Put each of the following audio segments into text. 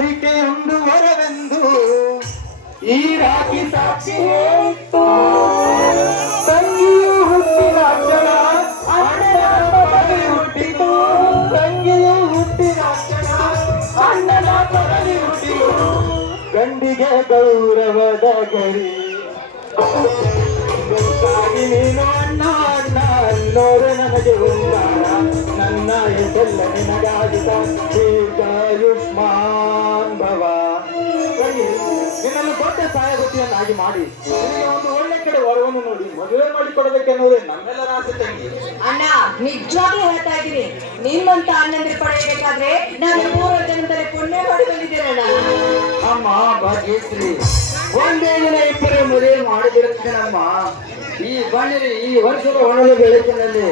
ಹರಿಕೆ ಒಂದು ವರವೆಂದು ಈ ರಾಗಿ ಸಾಕ್ಷಿ ಹೇಳಿತ್ತು. ತಂಗಿಯು ಹುಟ್ಟಿದ ಕ್ಷಣ ಅಣ್ಣನ ಕೊರಳಿ ಹುಟ್ಟಿತು. ತಂಗಿಯು ಹುಟ್ಟಿದ ಕ್ಷಣ ಅಣ್ಣನ ಕೊರಳಿ ಹುಟ್ಟಿತು. ಗಂಡಿಗೆ ಗೌರವದ ಗರಿ ನೀನು ಅಣ್ಣ ಅಣ್ಣ ಅನ್ನೋರೆ ನನಗೆ ಉಂಟಾರ ಹೆಸಲ್ಲ ನಿನಗಾಗಿತ ದೀರ್ಘಾಯುಷ್ಮಾನ್ ಭವ ನಿನ್ನನ್ನು ದೊಡ್ಡ ಸಹಾಯವತಿಯನ್ನಾಗಿ ಮಾಡಿ. ನಿನಗೆ ಒಂದು ಒಳ್ಳೆ ಕಡೆ ವರವನ್ನು ನೋಡಿ ಮದುವೆ ಮಾಡಿಕೊಡಬೇಕೆನ್ನುವುದೇ ನಮ್ಮೆಲ್ಲರ ಆಸೆ ತಂಗಿ. ಅಣ್ಣ ನಿಜವಾಗ್ಲೂ ಹೇಳ್ತಾ ಇದ್ದೀನಿ. ನಿಮ್ಮಂತ ಅಣ್ಣಂದ್ರೆ ಪಡೆಯಬೇಕಾದ್ರೆ ನಾನು ಮೂರು ಜನದಲ್ಲಿ ಪುಣ್ಯ ಮಾಡಿ ಬಂದಿದ್ದೇನಣ್ಣ ಅಮ್ಮ ಭಾಗ್ಯಶ್ರೀ ಒಂದೇ ದಿನ ಇಬ್ಬರು ಮದುವೆ ಮಾಡಿದಿರುತ್ತೇನಮ್ಮ ಈ ಬನ್ನಿ ಈ ವರ್ಷದ ಒಣಲಿ ಬೆಳಕಿನಲ್ಲಿ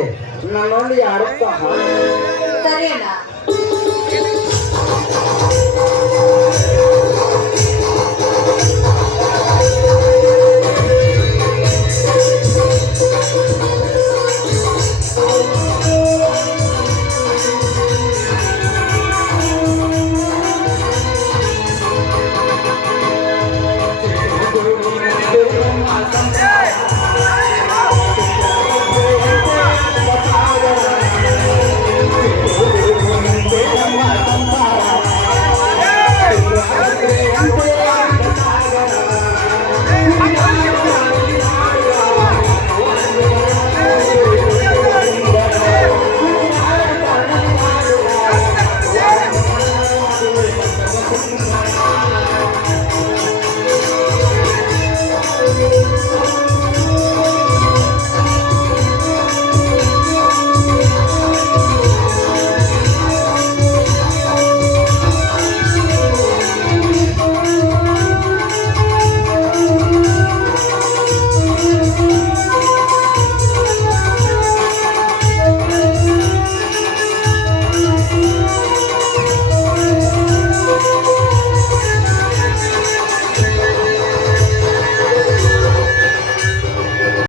ನನ್ನೊಂದಿಗೆ ಅರ್ಥ ಸರಿನಾ I'm